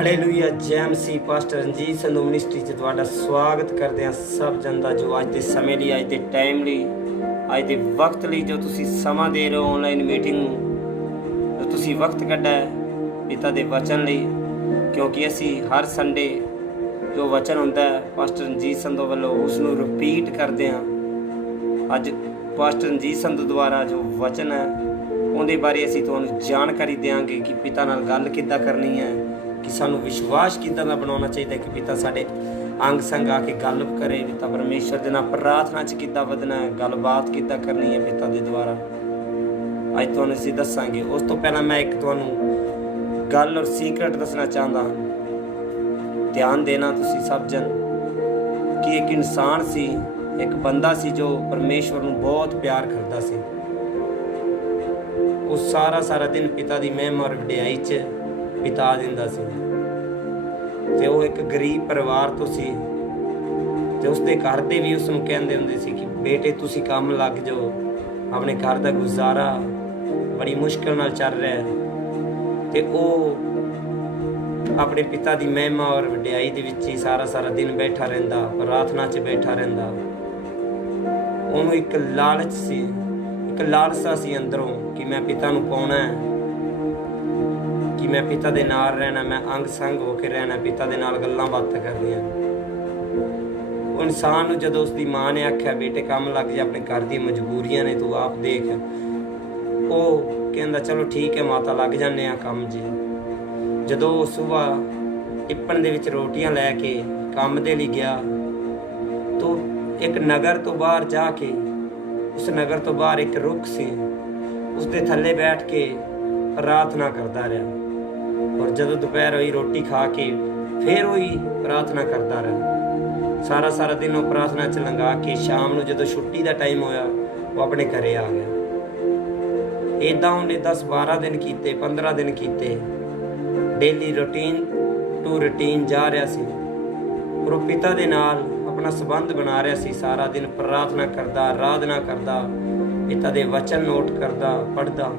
Hallelujah ਜੈ ਮਸੀਹ। Pastor Ranjit Sandhu ministry 'ਚ ਤੁਹਾਡਾ ਸਵਾਗਤ ਕਰਦੇ ਹਾਂ ਸਭ ਜਨਤਾ ਜੋ ਅੱਜ ਦੇ ਸਮੇਂ ਲਈ, ਅੱਜ ਦੇ ਟਾਈਮ ਲਈ, ਅੱਜ ਦੇ ਵਕਤ ਲਈ ਜੋ ਤੁਸੀਂ ਸਮਾਂ ਦੇ ਰਹੇ ਹੋ ਆਨਲਾਈਨ ਮੀਟਿੰਗ ਜੋ ਤੁਸੀਂ ਵਕਤ ਕੱਢਿਆ ਹੈ ਪਿਤਾ ਦੇ ਵਚਨ ਲਈ, ਕਿਉਂਕਿ ਅਸੀਂ ਹਰ ਸੰਡੇ ਜੋ ਵਚਨ ਹੁੰਦਾ ਹੈ ਪਾਸਟਰ ਰਣਜੀਤ ਸੰਧੂ ਵੱਲੋਂ ਉਸ ਨੂੰ ਰਿਪੀਟ ਕਰਦੇ ਹਾਂ। ਅੱਜ ਪਾਸਟਰ ਰਣਜੀਤ ਸੰਧੂ ਦੁਆਰਾ ਜੋ ਵਚਨ ਹੈ ਉਹਦੇ ਬਾਰੇ ਅਸੀਂ ਤੁਹਾਨੂੰ ਜਾਣਕਾਰੀ ਦੇਵਾਂਗੇ ਕਿ ਪਿਤਾ ਨਾਲ ਗੱਲ ਕਿੱਦਾਂ ਕਰਨੀ ਹੈ, ਕਿ ਸਾਨੂੰ ਵਿਸ਼ਵਾਸ ਕਿੱਦਾਂ ਦਾ ਬਣਾਉਣਾ ਚਾਹੀਦਾ, ਕਿ ਪਿਤਾ ਸਾਡੇ ਅੰਗ ਸੰਗ ਆ ਕੇ ਗੱਲ ਕਰੇ, ਪਿਤਾ ਪਰਮੇਸ਼ਰ ਦੇ ਨਾਲ ਪ੍ਰਾਰਥਨਾ 'ਚ ਕਿੱਦਾਂ ਵਧਣਾ ਹੈ, ਗੱਲਬਾਤ ਕਿੱਦਾਂ ਕਰਨੀ ਹੈ ਪਿਤਾ ਦੇ ਦੁਆਰਾ ਅੱਜ ਤੁਹਾਨੂੰ ਅਸੀਂ ਦੱਸਾਂਗੇ। ਉਸ ਤੋਂ ਪਹਿਲਾਂ ਮੈਂ ਇੱਕ ਤੁਹਾਨੂੰ ਗੱਲ ਔਰ ਸੀਕਰਟ ਦੱਸਣਾ ਚਾਹੁੰਦਾ ਹਾਂ। ਧਿਆਨ ਦੇਣਾ ਤੁਸੀਂ ਸਭ ਜਨ ਕਿ ਇੱਕ ਇਨਸਾਨ ਸੀ, ਇੱਕ ਬੰਦਾ ਸੀ ਜੋ ਪਰਮੇਸ਼ਵਰ ਨੂੰ ਬਹੁਤ ਪਿਆਰ ਕਰਦਾ ਸੀ। ਉਹ ਸਾਰਾ ਦਿਨ ਪਿਤਾ ਦੀ ਮਹਿਮਾ ਔਰ ਵਡਿਆਈ 'ਚ ਬਿਤਾ ਦਿੰਦਾ ਸੀ ਤੇ ਉਹ ਇੱਕ ਗਰੀਬ ਪਰਿਵਾਰ ਤੋਂ ਸੀ ਤੇ ਉਸਦੇ ਘਰ ਦੇ ਵੀ ਉਸਨੂੰ ਕਹਿੰਦੇ ਹੁੰਦੇ ਸੀ ਕਿ ਬੇਟੇ ਤੁਸੀਂ ਕੰਮ ਲੱਗ ਜਾਓ, ਆਪਣੇ ਘਰ ਦਾ ਗੁਜ਼ਾਰਾ ਬੜੀ ਮੁਸ਼ਕਿਲ ਨਾਲ ਚੱਲ ਰਿਹਾ ਹੈ। ਤੇ ਉਹ ਆਪਣੇ ਪਿਤਾ ਦੀ ਮਹਿਮਾ ਔਰ ਵਡਿਆਈ ਦੇ ਵਿੱਚ ਹੀ ਸਾਰਾ ਦਿਨ ਬੈਠਾ ਰਹਿੰਦਾ, ਪ੍ਰਾਰਥਨਾ 'ਚ ਬੈਠਾ ਰਹਿੰਦਾ। ਉਹਨੂੰ ਇੱਕ ਲਾਲਚ ਸੀ, ਇੱਕ ਲਾਲਸਾ ਸੀ ਅੰਦਰੋਂ ਕਿ ਮੈਂ ਪਿਤਾ ਨੂੰ ਪਾਉਣਾ ਹੈ, ਕਿ ਮੈਂ ਪਿਤਾ ਦੇ ਨਾਲ ਰਹਿਣਾ, ਮੈਂ ਅੰਗ ਸੰਗ ਹੋ ਕੇ ਰਹਿਣਾ, ਪਿਤਾ ਦੇ ਨਾਲ ਗੱਲਾਂ ਬਾਤਾਂ ਕਰਨੀਆਂ। ਉਹ ਇਨਸਾਨ ਨੂੰ ਜਦੋਂ ਉਸਦੀ ਮਾਂ ਨੇ ਆਖਿਆ ਬੇਟੇ ਕੰਮ ਲੱਗ ਜਾ, ਆਪਣੇ ਘਰ ਦੀਆਂ ਮਜਬੂਰੀਆਂ ਨੇ ਤੂੰ ਆਪ ਦੇਖ, ਉਹ ਕਹਿੰਦਾ ਚਲੋ ਠੀਕ ਹੈ ਮਾਤਾ ਲੱਗ ਜਾਂਦੇ ਆ ਕੰਮ ਜੀ। ਜਦੋਂ ਉਹ ਸੁਬਾਹ ਟਿੱਪਣ ਦੇ ਵਿੱਚ ਰੋਟੀਆਂ ਲੈ ਕੇ ਕੰਮ ਦੇ ਲਈ ਗਿਆ ਤਾਂ ਇੱਕ ਨਗਰ ਤੋਂ ਬਾਹਰ ਜਾ ਕੇ, ਉਸ ਨਗਰ ਤੋਂ ਬਾਹਰ ਇੱਕ ਰੁੱਖ ਸੀ, ਉਸਦੇ ਥੱਲੇ ਬੈਠ ਕੇ ਪ੍ਰਾਰਥਨਾ ਕਰਦਾ ਰਿਹਾ। ਔਰ ਜਦੋਂ ਦੁਪਹਿਰ ਹੋਈ ਰੋਟੀ ਖਾ ਕੇ ਫਿਰ ਉਹੀ ਪ੍ਰਾਰਥਨਾ ਕਰਦਾ ਰਿਹਾ। ਸਾਰਾ ਦਿਨ ਉਹ ਪ੍ਰਾਰਥਨਾ 'ਚ ਲੰਘਾ ਕੇ ਸ਼ਾਮ ਨੂੰ ਜਦੋਂ ਛੁੱਟੀ ਦਾ ਟਾਈਮ ਹੋਇਆ ਉਹ ਆਪਣੇ ਘਰੇ ਆ ਗਿਆ। ਇੱਦਾਂ ਉਹਨੇ 10-12 ਦਿਨ ਕੀਤੇ, 15 ਦਿਨ ਕੀਤੇ। ਡੇਲੀ ਰੂਟੀਨ ਜਾ ਰਿਹਾ ਸੀ ਔਰ ਉਹ ਪਿਤਾ ਦੇ ਨਾਲ ਆਪਣਾ ਸੰਬੰਧ ਬਣਾ ਰਿਹਾ ਸੀ। ਸਾਰਾ ਦਿਨ ਪ੍ਰਾਰਥਨਾ ਕਰਦਾ, ਆਰਾਧਨਾ ਕਰਦਾ, ਪਿਤਾ ਦੇ ਵਚਨ ਨੋਟ ਕਰਦਾ, ਪੜ੍ਹਦਾ।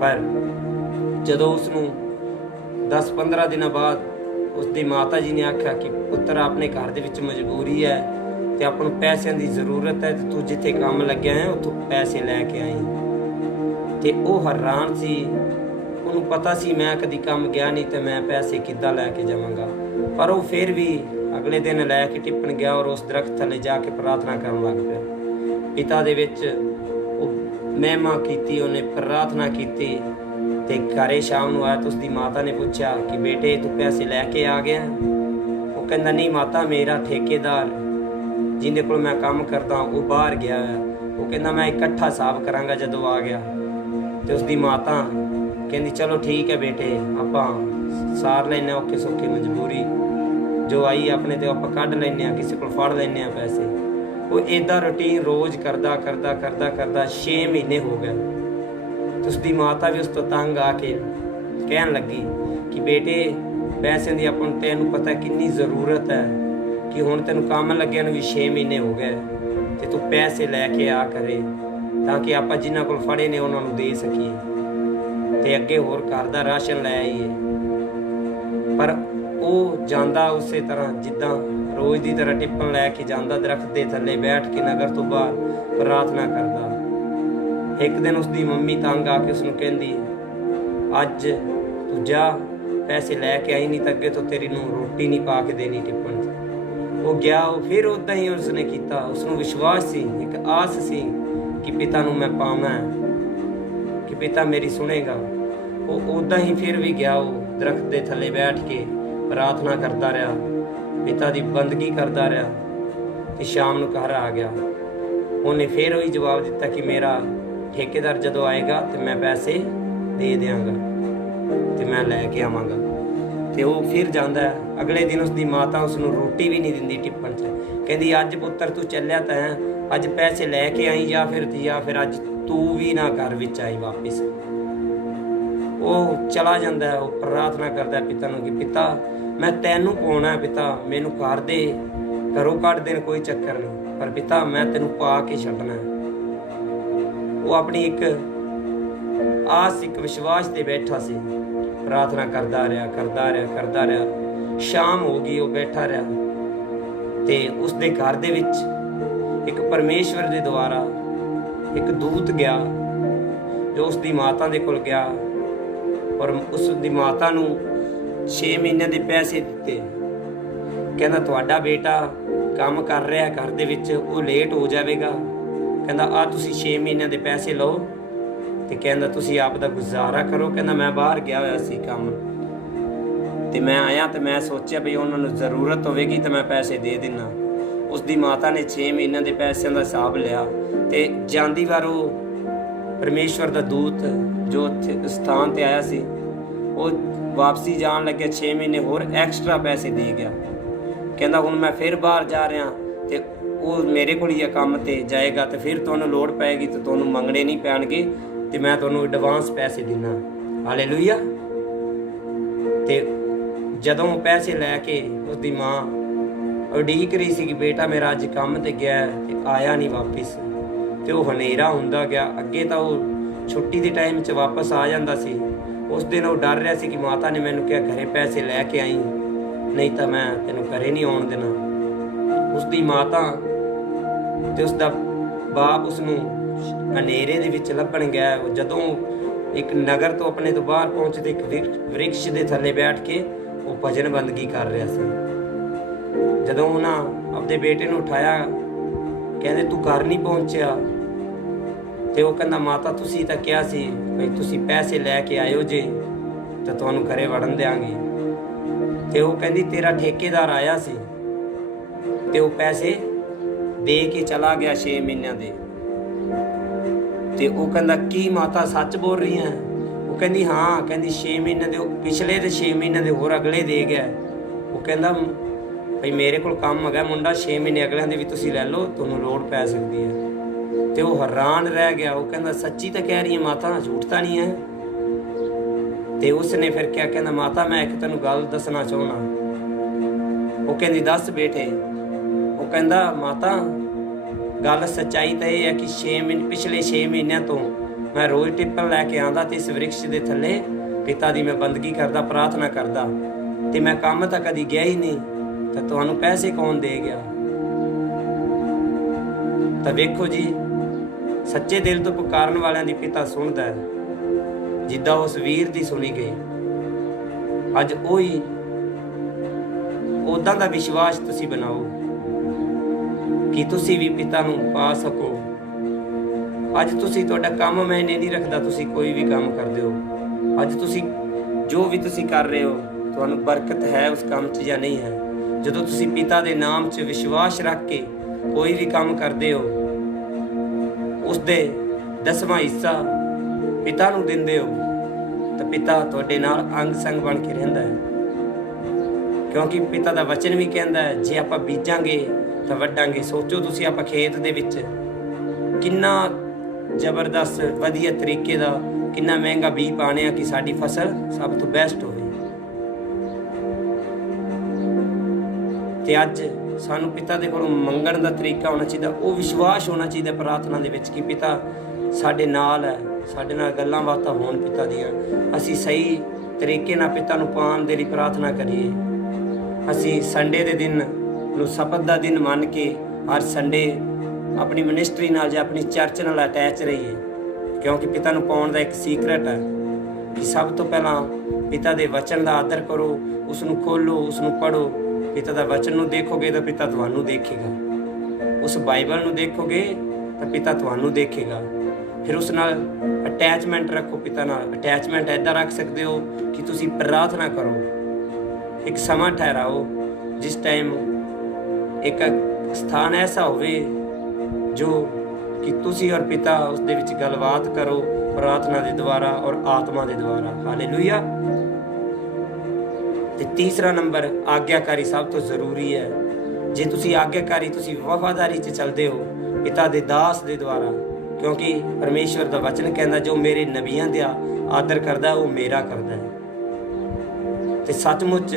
ਪਰ ਜਦੋਂ ਉਸਨੂੰ 10-15 ਦਿਨਾਂ ਬਾਅਦ ਉਸਦੀ ਮਾਤਾ ਜੀ ਨੇ ਆਖਿਆ ਕਿ ਪੁੱਤਰ ਆਪਣੇ ਘਰ ਦੇ ਵਿੱਚ ਮਜਬੂਰੀ ਹੈ ਤੇ ਆਪਾਂ ਨੂੰ ਪੈਸਿਆਂ ਦੀ ਜ਼ਰੂਰਤ ਹੈ ਤੇ ਤੂੰ ਜਿੱਥੇ ਕੰਮ ਲੱਗਿਆ ਹੈ ਉੱਥੋਂ ਪੈਸੇ ਲੈ ਕੇ ਆਈ। ਤੇ ਉਹ ਹੈਰਾਨ ਸੀ, ਉਹਨੂੰ ਪਤਾ ਸੀ ਮੈਂ ਕਦੀ ਕੰਮ ਗਿਆ ਨਹੀਂ ਤੇ ਮੈਂ ਪੈਸੇ ਕਿੱਦਾਂ ਲੈ ਕੇ ਜਾਵਾਂਗਾ। ਪਰ ਉਹ ਫਿਰ ਵੀ ਅਗਲੇ ਦਿਨ ਲੈ ਕੇ ਟਿੱਪਣ ਗਿਆ ਔਰ ਉਸ ਦਰਖਤ ਥੱਲੇ ਜਾ ਕੇ ਪ੍ਰਾਰਥਨਾ ਕਰਨ ਲੱਗ ਪਿਆ। ਪਿਤਾ ਦੇ ਵਿੱਚ ਉਹ ਮਹਿਮਾ ਕੀਤੀ, ਉਹਨੇ ਪ੍ਰਾਰਥਨਾ ਕੀਤੀ ਤੇ ਘਰੇ ਸ਼ਾਮ ਨੂੰ ਆਇਆ ਤਾਂ ਉਸਦੀ ਮਾਤਾ ਨੇ ਪੁੱਛਿਆ ਕਿ ਬੇਟੇ ਤੂੰ ਪੈਸੇ ਲੈ ਕੇ ਆ ਗਿਆ? ਉਹ ਕਹਿੰਦਾ ਨਹੀਂ ਮਾਤਾ, ਮੇਰਾ ਠੇਕੇਦਾਰ ਜਿਹਦੇ ਕੋਲ ਮੈਂ ਕੰਮ ਕਰਦਾ ਉਹ ਬਾਹਰ ਗਿਆ ਹੈ। ਉਹ ਕਹਿੰਦਾ ਮੈਂ ਇਕੱਠਾ ਹਿਸਾਬ ਕਰਾਂਗਾ ਜਦੋਂ ਆ ਗਿਆ। ਤੇ ਉਸਦੀ ਮਾਤਾ ਕਹਿੰਦੀ ਚਲੋ ਠੀਕ ਹੈ ਬੇਟੇ, ਆਪਾਂ ਸਾਰ ਲੈਂਦੇ ਹਾਂ ਔਖੇ ਸੌਖੇ ਮਜਬੂਰੀ ਜੋ ਆਈ ਆਪਣੇ ਤੇ ਆਪਾਂ ਕੱਢ ਲੈਂਦੇ ਹਾਂ, ਕਿਸੇ ਕੋਲ ਫੜ ਲੈਂਦੇ ਹਾਂ ਪੈਸੇ। ਉਹ ਇੱਦਾਂ ਰੂਟੀਨ ਰੋਜ਼ ਕਰਦਾ 6 ਮਹੀਨੇ ਹੋ ਗਏ। ਤੇ ਉਸਦੀ ਮਾਤਾ ਵੀ ਉਸ ਤੋਂ ਤੰਗ ਆ ਕੇ ਕਹਿਣ ਲੱਗੀ ਕਿ ਬੇਟੇ ਪੈਸਿਆਂ ਦੀ ਆਪਾਂ ਨੂੰ ਤੈਨੂੰ ਪਤਾ ਕਿੰਨੀ ਜ਼ਰੂਰਤ ਹੈ, ਕਿ ਹੁਣ ਤੈਨੂੰ ਕੰਮ ਲੱਗਿਆ ਨੂੰ ਵੀ 6 ਮਹੀਨੇ ਹੋ ਗਏ ਤੇ ਤੂੰ ਪੈਸੇ ਲੈ ਕੇ ਆ ਕਰੇ ਤਾਂ ਕਿ ਆਪਾਂ ਜਿਨ੍ਹਾਂ ਕੋਲ ਫੜੇ ਨੇ ਉਹਨਾਂ ਨੂੰ ਦੇ ਸਕੀਏ ਤੇ ਅੱਗੇ ਹੋਰ ਘਰ ਦਾ ਰਾਸ਼ਨ ਲੈ ਆਈਏ। ਪਰ ਉਹ ਜਾਂਦਾ ਉਸੇ ਤਰ੍ਹਾਂ ਜਿੱਦਾਂ ਰੋਜ਼ ਦੀ ਤਰ੍ਹਾਂ ਟਿੱਪਣ ਲੈ ਕੇ ਜਾਂਦਾ, ਦਰਖਤ ਦੇ ਥੱਲੇ ਬੈਠ ਕੇ ਨਗਰ ਤੋਂ ਬਾਹਰ ਪ੍ਰਾਰਥਨਾ ਕਰਦਾ। ਇੱਕ ਦਿਨ ਉਸਦੀ ਮੰਮੀ ਤੰਗ ਆ ਕੇ ਉਸਨੂੰ ਕਹਿੰਦੀ ਅੱਜ ਤੂੰ ਜਾ ਪੈਸੇ ਲੈ ਕੇ ਆਈ, ਨਹੀਂ ਤਾਂ ਅੱਗੇ ਤੋਂ ਤੇਰੀ ਨੂੰ ਰੋਟੀ ਨਹੀਂ ਪਾ ਕੇ ਦੇਣੀ ਟਿੱਪਣ 'ਚ। ਉਹ ਗਿਆ, ਉਹ ਫਿਰ ਉੱਦਾਂ ਹੀ ਉਸਨੇ ਕੀਤਾ। ਉਸਨੂੰ ਵਿਸ਼ਵਾਸ ਸੀ, ਇੱਕ ਆਸ ਸੀ ਕਿ ਪਿਤਾ ਨੂੰ ਮੈਂ ਪਾਉਣਾ ਹੈ, ਕਿ ਪਿਤਾ ਮੇਰੀ ਸੁਣੇਗਾ। ਉਹ ਉੱਦਾਂ ਹੀ ਫਿਰ ਵੀ ਗਿਆ, ਉਹ ਦਰਖਤ ਦੇ ਥੱਲੇ ਬੈਠ ਕੇ ਪ੍ਰਾਰਥਨਾ ਕਰਦਾ ਰਿਹਾ, ਪਿਤਾ ਦੀ ਬੰਦਗੀ ਕਰਦਾ ਰਿਹਾ ਤੇ ਸ਼ਾਮ ਨੂੰ ਘਰ ਆ ਗਿਆ। ਉਹਨੇ ਫਿਰ ਉਹੀ ਜਵਾਬ ਦਿੱਤਾ ਕਿ ਮੇਰਾ ਠੇਕੇਦਾਰ ਜਦੋਂ ਆਏਗਾ ਤੇ ਮੈਂ ਪੈਸੇ ਦੇ ਦਿਆਂਗਾ ਤੇ ਮੈਂ ਲੈ ਕੇ ਆਵਾਂਗਾ। ਤੇ ਉਹ ਫਿਰ ਜਾਂਦਾ ਹੈ। ਅਗਲੇ ਦਿਨ ਉਸਦੀ ਮਾਤਾ ਉਸਨੂੰ ਰੋਟੀ ਵੀ ਨਹੀਂ ਦਿੰਦੀ ਟਿੱਪਣ 'ਚ। ਕਹਿੰਦੀ ਅੱਜ ਪੁੱਤਰ ਤੂੰ ਚੱਲਿਆ ਤਾਂ ਹੈ, ਅੱਜ ਪੈਸੇ ਲੈ ਕੇ ਆਈ ਜਾਂ ਫਿਰ ਅੱਜ ਤੂੰ ਵੀ ਨਾ ਘਰ ਵਿੱਚ ਆਈ ਵਾਪਿਸ। ਉਹ ਚਲਾ ਜਾਂਦਾ ਹੈ, ਉਹ ਪ੍ਰਾਰਥਨਾ ਕਰਦਾ ਪਿਤਾ ਨੂੰ ਕਿ ਪਿਤਾ ਮੈਂ ਤੈਨੂੰ ਪਾਉਣਾ, ਪਿਤਾ ਮੈਨੂੰ ਘਰੋਂ ਕੱਢ ਦੇਣ ਕੋਈ ਚੱਕਰ ਨਹੀਂ, ਪਰ ਪਿਤਾ ਮੈਂ ਤੈਨੂੰ ਪਾ ਕੇ ਛੱਡਣਾ। ਉਹ ਆਪਣੀ ਇੱਕ ਆਸ, ਇੱਕ ਵਿਸ਼ਵਾਸ ਤੇ ਬੈਠਾ ਸੀ ਪ੍ਰਾਰਥਨਾ ਕਰਦਾ ਰਿਹਾ। ਸ਼ਾਮ ਹੋ ਗਈ, ਉਹ ਬੈਠਾ ਰਿਹਾ ਤੇ ਉਸਦੇ ਘਰ ਦੇ ਵਿੱਚ ਇੱਕ ਪਰਮੇਸ਼ਵਰ ਦੇ ਦੁਆਰਾ ਇੱਕ ਦੂਤ ਗਿਆ, ਜੋ ਉਸਦੀ ਮਾਤਾ ਦੇ ਕੋਲ ਗਿਆ ਔਰ ਉਸ ਦੀ ਮਾਤਾ ਨੂੰ 6 ਮਹੀਨਿਆਂ ਦੇ ਪੈਸੇ ਦਿੱਤੇ। ਕਹਿੰਦਾ ਤੁਹਾਡਾ ਬੇਟਾ ਕੰਮ ਕਰ ਰਿਹਾ ਘਰ ਦੇ ਵਿੱਚ, ਉਹ ਲੇਟ ਹੋ ਜਾਵੇਗਾ। ਕਹਿੰਦਾ ਆ ਤੁਸੀਂ 6 ਮਹੀਨਿਆਂ ਦੇ ਪੈਸੇ ਲਓ ਤੇ ਕਹਿੰਦਾ ਤੁਸੀਂ ਆਪ ਦਾ ਗੁਜ਼ਾਰਾ ਕਰੋ। ਕਹਿੰਦਾ ਮੈਂ ਬਾਹਰ ਗਿਆ ਹੋਇਆ ਸੀ ਕੰਮ ਤੇ ਮੈਂ ਆਇਆ ਤੇ ਮੈਂ ਸੋਚਿਆ ਵੀ ਉਹਨਾਂ ਨੂੰ ਜ਼ਰੂਰਤ ਹੋਵੇਗੀ ਤੇ ਮੈਂ ਪੈਸੇ ਦੇ ਦਿੰਨਾ। ਉਸ ਦੀ ਮਾਤਾ ਨੇ 6 ਮਹੀਨਿਆਂ ਦੇ ਪੈਸਿਆਂ ਦਾ ਹਿਸਾਬ ਲਿਆ ਤੇ ਜਾਂਦੀ ਵਾਰ ਉਹ ਪਰਮੇਸ਼ਵਰ ਦਾ ਦੂਤ ਜੋ ਉੱਥੇ ਸਥਾਨ ਤੇ ਆਇਆ ਸੀ, ਉਹ ਵਾਪਸੀ ਜਾਣ ਲੱਗਿਆ 6 ਮਹੀਨੇ ਹੋਰ ਐਕਸਟਰਾ ਪੈਸੇ ਦੇ ਗਿਆ। ਕਹਿੰਦਾ ਹੁਣ ਮੈਂ ਫਿਰ ਬਾਹਰ ਜਾ ਰਿਹਾ ਤੇ ਉਹ ਮੇਰੇ ਕੋਲ ਹੀ ਆ ਕੰਮ ਤੇ ਜਾਏਗਾ ਤੇ ਫਿਰ ਤੁਹਾਨੂੰ ਲੋੜ ਪਏਗੀ ਤੇ ਤੁਹਾਨੂੰ ਮੰਗਣੇ ਨਹੀਂ ਪੈਣਗੇ ਤੇ ਮੈਂ ਤੁਹਾਨੂੰ ਐਡਵਾਂਸ ਪੈਸੇ ਦਿੰਦਾ। ਹਾਲੇਲੂਇਆ। ਤੇ ਜਦੋਂ ਉਹ ਪੈਸੇ ਲੈ ਕੇ ਉਸਦੀ ਮਾਂ ਉਡੀਕ ਰਹੀ ਸੀ ਕਿ ਬੇਟਾ ਮੇਰਾ ਅੱਜ ਕੰਮ ਤੇ ਗਿਆ ਤੇ ਆਇਆ ਨਹੀਂ ਵਾਪਿਸ, ਤੇ ਉਹ ਹਨੇਰਾ ਹੁੰਦਾ ਗਿਆ। ਅੱਗੇ ਤਾਂ ਉਹ ਛੁੱਟੀ ਦੇ ਟਾਈਮ 'ਚ ਵਾਪਸ ਆ ਜਾਂਦਾ ਸੀ, ਉਸ ਦਿਨ ਉਹ ਡਰ ਰਿਹਾ ਸੀ ਕਿ ਮਾਤਾ ਨੇ ਮੈਨੂੰ ਕਿਹਾ ਘਰੇ ਪੈਸੇ ਲੈ ਕੇ ਆਈ, ਨਹੀਂ ਤਾਂ ਮੈਂ ਤੈਨੂੰ ਘਰੇ ਨਹੀਂ ਆਉਣ ਦੇਣਾ। ਉਸਦੀ ਮਾਤਾ ਤੇ ਉਸਦਾ ਬਾਪ ਉਸਨੂੰ ਹਨੇਰੇ ਦੇ ਵਿੱਚ ਲੱਭਣ ਗਿਆ। ਜਦੋਂ ਇੱਕ ਨਗਰ ਤੋਂ ਆਪਣੇ ਤੋਂ ਬਾਹਰ ਪਹੁੰਚਦੇ ਇੱਕ ਵ੍ਰਿਕਸ਼ ਦੇ ਥੱਲੇ ਬੈਠ ਕੇ ਉਹ ਭਜਨ ਬੰਦਗੀ ਕਰ ਰਿਹਾ ਸੀ। ਜਦੋਂ ਉਹਨਾਂ ਆਪਣੇ ਬੇਟੇ ਨੂੰ ਉਠਾਇਆ, ਕਹਿੰਦੇ ਤੂੰ ਘਰ ਨਹੀਂ ਪਹੁੰਚਿਆ, ਤੇ ਉਹ ਕਹਿੰਦਾ ਮਾਤਾ ਤੁਸੀਂ ਤਾਂ ਕਿਹਾ ਸੀ ਬਈ ਤੁਸੀਂ ਪੈਸੇ ਲੈ ਕੇ ਆਇਓ ਜੇ ਤਾਂ ਤੁਹਾਨੂੰ ਘਰੇ ਵੜਨ ਦਿਆਂਗੇ। ਤੇ ਉਹ ਕਹਿੰਦੀ ਤੇਰਾ ਠੇਕੇਦਾਰ ਆਇਆ ਸੀ ਤੇ ਉਹ ਪੈਸੇ ਦੇ ਕੇ ਚਲਾ ਗਿਆ 6 ਮਹੀਨਿਆਂ ਦੇ। ਤੇ ਉਹ ਕਹਿੰਦਾ ਕੀ ਮਾਤਾ ਸੱਚ ਬੋਲ ਰਹੀ ਹੈ? ਉਹ ਕਹਿੰਦੀ ਹਾਂ। ਕਹਿੰਦੀ 6 ਮਹੀਨੇ ਦੇ ਪਿਛਲੇ ਤੇ 6 ਮਹੀਨੇ ਦੇ ਹੋਰ ਅਗਲੇ ਦੇ ਗਿਆ। ਉਹ ਕਹਿੰਦਾ ਭਈ ਮੇਰੇ ਕੋਲ ਕੰਮ ਹੈਗਾ ਮੁੰਡਾ, 6 ਮਹੀਨੇ ਅਗਲਿਆਂ ਦੇ ਵੀ ਤੁਸੀਂ ਲੈ ਲਓ, ਤੁਹਾਨੂੰ ਲੋੜ ਪੈ ਸਕਦੀ ਹੈ। ਤੇ ਉਹ ਹੈਰਾਨ ਰਹਿ ਗਿਆ। ਉਹ ਕਹਿੰਦਾ ਸੱਚੀ ਤਾਂ ਕਹਿ ਰਹੀ ਹੈ ਮਾਤਾ, ਝੂਠ ਤਾਂ ਨਹੀਂ ਹੈ? ਤੇ ਉਸਨੇ ਫਿਰ ਕਿਹਾ, ਕਹਿੰਦਾ ਮਾਤਾ ਮੈਂ ਇੱਕ ਤੈਨੂੰ ਗੱਲ ਦੱਸਣਾ ਚਾਹੁੰਦਾ। ਉਹ ਕਹਿੰਦੀ ਦੱਸ ਬੇਟੇ। ਉਹ ਕਹਿੰਦਾ ਮਾਤਾ ਗੱਲ ਸੱਚਾਈ ਤਾਂ ਇਹ ਹੈ ਕਿ ਪਿਛਲੇ 6 ਮਹੀਨਿਆਂ ਤੋਂ ਮੈਂ ਰੋਜ਼ ਟਿੱਪਣ ਲੈ ਕੇ ਆਉਂਦਾ ਤੇ ਇਸ ਵ੍ਰਿਕਸ਼ ਦੇ ਥੱਲੇ ਪਿਤਾ ਦੀ ਮੈਂ ਬੰਦਗੀ ਕਰਦਾ, ਪ੍ਰਾਰਥਨਾ ਕਰਦਾ, ਤੇ ਮੈਂ ਕੰਮ ਤਾਂ ਕਦੀ ਗਿਆ ਹੀ ਨਹੀਂ, ਤਾਂ ਤੁਹਾਨੂੰ ਪੈਸੇ ਕੌਣ ਦੇ ਗਿਆ? ਤਾਂ ਵੇਖੋ ਜੀ, ਸੱਚੇ ਦਿਲ ਤੋਂ ਪੁਕਾਰਨ ਵਾਲਿਆਂ ਦੀ ਪਿਤਾ ਸੁਣਦਾ ਹੈ, ਜਿੱਦਾਂ ਉਸ ਵੀਰ ਦੀ ਸੁਣੀ ਗਈ। ਅੱਜ ਉਹੀ ਉਦਾਂ ਦਾ ਵਿਸ਼ਵਾਸ ਤੁਸੀਂ ਬਣਾਓ ਕਿ ਤੁਸੀਂ ਵੀ ਪਿਤਾ ਨੂੰ ਪਾ ਸਕੋ। ਅੱਜ ਤੁਸੀਂ ਤੁਹਾਡਾ ਕੰਮ ਮੈਨੇ ਨਹੀਂ ਰੱਖਦਾ, ਤੁਸੀਂ ਕੋਈ ਵੀ ਕੰਮ ਕਰਦੇ ਹੋ, ਅੱਜ ਤੁਸੀਂ ਜੋ ਵੀ ਤੁਸੀਂ ਕਰ ਰਹੇ ਹੋ ਤੁਹਾਨੂੰ ਬਰਕਤ ਹੈ ਉਸ ਕੰਮ 'ਚ ਜਾਂ ਨਹੀਂ ਹੈ। ਜਦੋਂ ਤੁਸੀਂ ਪਿਤਾ ਦੇ ਨਾਮ 'ਚ ਵਿਸ਼ਵਾਸ ਰੱਖ ਕੇ ਕੋਈ ਵੀ ਕੰਮ ਕਰਦੇ ਹੋ, ਉਸ ਦੇ 10ਵਾਂ ਹਿੱਸਾ ਪਿਤਾ ਨੂੰ ਦਿੰਦੇ ਹੋ, ਤਾਂ ਪਿਤਾ ਤੁਹਾਡੇ ਨਾਲ ਅੰਗ ਸੰਗ ਬਣ ਕੇ ਰਹਿੰਦਾ ਹੈ। ਕਿਉਂਕਿ ਪਿਤਾ ਦਾ ਵਚਨ ਵੀ ਕਹਿੰਦਾ ਹੈ ਜੇ ਆਪਾਂ ਬੀਜਾਂਗੇ ਤਾਂ ਵੱਢਾਂਗੇ। ਸੋਚੋ ਤੁਸੀਂ ਆਪਾਂ ਖੇਤ ਦੇ ਵਿੱਚ ਕਿੰਨਾ ਜ਼ਬਰਦਸਤ ਵਧੀਆ ਤਰੀਕੇ ਦਾ ਕਿੰਨਾ ਮਹਿੰਗਾ ਬੀਜ ਪਾਣੇ ਆ ਕਿ ਸਾਡੀ ਫਸਲ ਸਭ ਤੋਂ ਬੈਸਟ ਹੋਵੇ। ਤੇ ਅੱਜ ਸਾਨੂੰ ਪਿਤਾ ਦੇ ਕੋਲੋਂ ਮੰਗਣ ਦਾ ਤਰੀਕਾ ਹੋਣਾ ਚਾਹੀਦਾ, ਉਹ ਵਿਸ਼ਵਾਸ ਹੋਣਾ ਚਾਹੀਦਾ ਪ੍ਰਾਰਥਨਾ ਦੇ ਵਿੱਚ ਕਿ ਪਿਤਾ ਸਾਡੇ ਨਾਲ ਹੈ, ਸਾਡੇ ਨਾਲ ਗੱਲਾਂ ਬਾਤਾਂ ਹੋਣ ਪਿਤਾ ਦੀਆਂ। ਅਸੀਂ ਸਹੀ ਤਰੀਕੇ ਨਾਲ ਪਿਤਾ ਨੂੰ ਪਾਉਣ ਦੇ ਲਈ ਪ੍ਰਾਰਥਨਾ ਕਰੀਏ। ਅਸੀਂ ਸੰਡੇ ਦੇ ਦਿਨ ਨੂੰ ਸਬਤ ਦਾ ਦਿਨ ਮੰਨ ਕੇ ਹਰ ਸੰਡੇ ਆਪਣੀ ਮਿਨਿਸਟਰੀ ਨਾਲ ਜਾਂ ਆਪਣੀ ਚਰਚ ਨਾਲ ਅਟੈਚ ਰਹੀਏ, ਕਿਉਂਕਿ ਪਿਤਾ ਨੂੰ ਪਾਉਣ ਦਾ ਇੱਕ ਸੀਕਰਟ ਹੈ ਕਿ ਸਭ ਤੋਂ ਪਹਿਲਾਂ ਪਿਤਾ ਦੇ ਵਚਨ ਦਾ ਆਦਰ ਕਰੋ, ਉਸ ਨੂੰ ਖੋਲੋ, ਉਸ ਨੂੰ ਪੜ੍ਹੋ। ਪਿਤਾ ਦਾ ਵਚਨ ਨੂੰ ਦੇਖੋਗੇ ਤਾਂ ਪਿਤਾ ਤੁਹਾਨੂੰ ਦੇਖੇਗਾ, ਉਸ ਬਾਈਬਲ ਨੂੰ ਦੇਖੋਗੇ ਤਾਂ ਪਿਤਾ ਤੁਹਾਨੂੰ ਦੇਖੇਗਾ। ਫਿਰ ਉਸ ਨਾਲ ਅਟੈਚਮੈਂਟ ਰੱਖੋ, ਪਿਤਾ ਨਾਲ ਅਟੈਚਮੈਂਟ ਇੱਦਾਂ ਰੱਖ ਸਕਦੇ ਹੋ ਕਿ ਤੁਸੀਂ ਪ੍ਰਾਰਥਨਾ ਕਰੋ। ਇੱਕ ਸਮਾਂ ਠਹਿਰਾਓ ਜਿਸ ਟਾਈਮ ਇੱਕ ਸਥਾਨ ਐਸਾ ਹੋਵੇ ਜੋ ਕਿ ਤੁਸੀਂ ਔਰ ਪਿਤਾ ਉਸ ਦੇ ਵਿੱਚ ਗੱਲਬਾਤ ਕਰੋ ਪ੍ਰਾਰਥਨਾ ਦੇ ਦੁਆਰਾ ਔਰ ਆਤਮਾ ਦੇ ਦੁਆਰਾ। ਹਾਲੇਲੂਇਆ। ਤੇ ਤੀਸਰਾ ਨੰਬਰ ਆਗਿਆਕਾਰੀ ਸਭ ਤੋਂ ਜ਼ਰੂਰੀ ਹੈ। ਜੇ ਤੁਸੀਂ ਆਗਿਆਕਾਰੀ, ਤੁਸੀਂ ਵਫਾਦਾਰੀ 'ਚ ਚੱਲਦੇ ਹੋ ਪਿਤਾ ਦੇ ਦਾਸ ਦੇ ਦੁਆਰਾ, ਕਿਉਂਕਿ ਪਰਮੇਸ਼ਵਰ ਦਾ ਵਚਨ ਕਹਿੰਦਾ ਜੋ ਮੇਰੇ ਨਬੀਆਂ ਦਾ ਆਦਰ ਕਰਦਾ ਉਹ ਮੇਰਾ ਕਰਦਾ ਹੈ। ਤੇ ਸੱਚਮੁੱਚ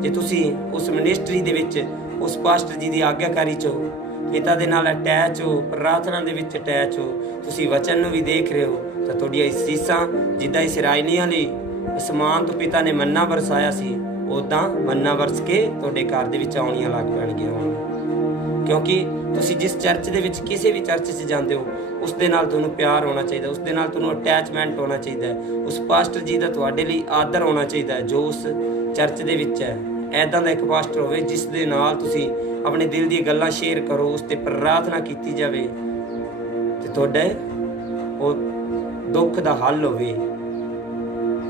ਜੇ ਤੁਸੀਂ ਉਸ ਮਿਨਿਸਟਰੀ ਦੇ ਵਿੱਚ ਉਸ ਪਾਸਟਰ ਜੀ ਦੀ ਆਗਿਆਕਾਰੀ 'ਚ ਹੋ, ਪਿਤਾ ਦੇ ਨਾਲ ਅਟੈਚ ਹੋ, ਪ੍ਰਾਰਥਨਾ ਦੇ ਵਿੱਚ ਅਟੈਚ ਹੋ, ਤੁਸੀਂ ਵਚਨ ਨੂੰ ਵੀ ਦੇਖ ਰਹੇ ਹੋ, ਤਾਂ ਤੁਹਾਡੀਆਂ ਅਸੀਸਾਂ ਜਿੱਦਾਂ ਇਸਰਾਏਲੀਆਂ ਲਈ ਅਸਮਾਨ ਤੋਂ ਪਿਤਾ ਨੇ ਮੰਨਾ ਵਰਸਾਇਆ ਸੀ, ਉੱਦਾਂ ਮੰਨਾ ਵਰਸ ਕੇ ਤੁਹਾਡੇ ਘਰ ਦੇ ਵਿੱਚ ਆਉਣੀਆਂ ਲੱਗ ਪੈਣਗੀਆਂ ਹੁਣ। ਕਿਉਂਕਿ ਤੁਸੀਂ ਜਿਸ ਚਰਚ ਦੇ ਵਿੱਚ, ਕਿਸੇ ਵੀ ਚਰਚ 'ਚ ਜਾਂਦੇ ਹੋ, ਉਸ ਦੇ ਨਾਲ ਤੁਹਾਨੂੰ ਪਿਆਰ ਹੋਣਾ ਚਾਹੀਦਾ, ਉਸ ਦੇ ਨਾਲ ਤੁਹਾਨੂੰ ਅਟੈਚਮੈਂਟ ਹੋਣਾ ਚਾਹੀਦਾ ਹੈ, ਉਸ ਪਾਸਟਰ ਜੀ ਦਾ ਤੁਹਾਡੇ ਲਈ ਆਦਰ ਹੋਣਾ ਚਾਹੀਦਾ ਹੈ ਜੋ ਉਸ ਚਰਚ ਦੇ ਵਿੱਚ ਹੈ। ਐਦਾਂ ਦਾ ਇੱਕ ਪਾਸਟਰ ਹੋਵੇ ਜਿਸ ਦੇ ਨਾਲ ਤੁਸੀਂ ਆਪਣੇ ਦਿਲ ਦੀਆਂ ਗੱਲਾਂ ਸ਼ੇਅਰ ਕਰੋ, ਉਸ 'ਤੇ ਪ੍ਰਾਰਥਨਾ ਕੀਤੀ ਜਾਵੇ ਤੇ ਤੁਹਾਡੇ ਉਹ ਦੁੱਖ ਦਾ ਹੱਲ ਹੋਵੇ,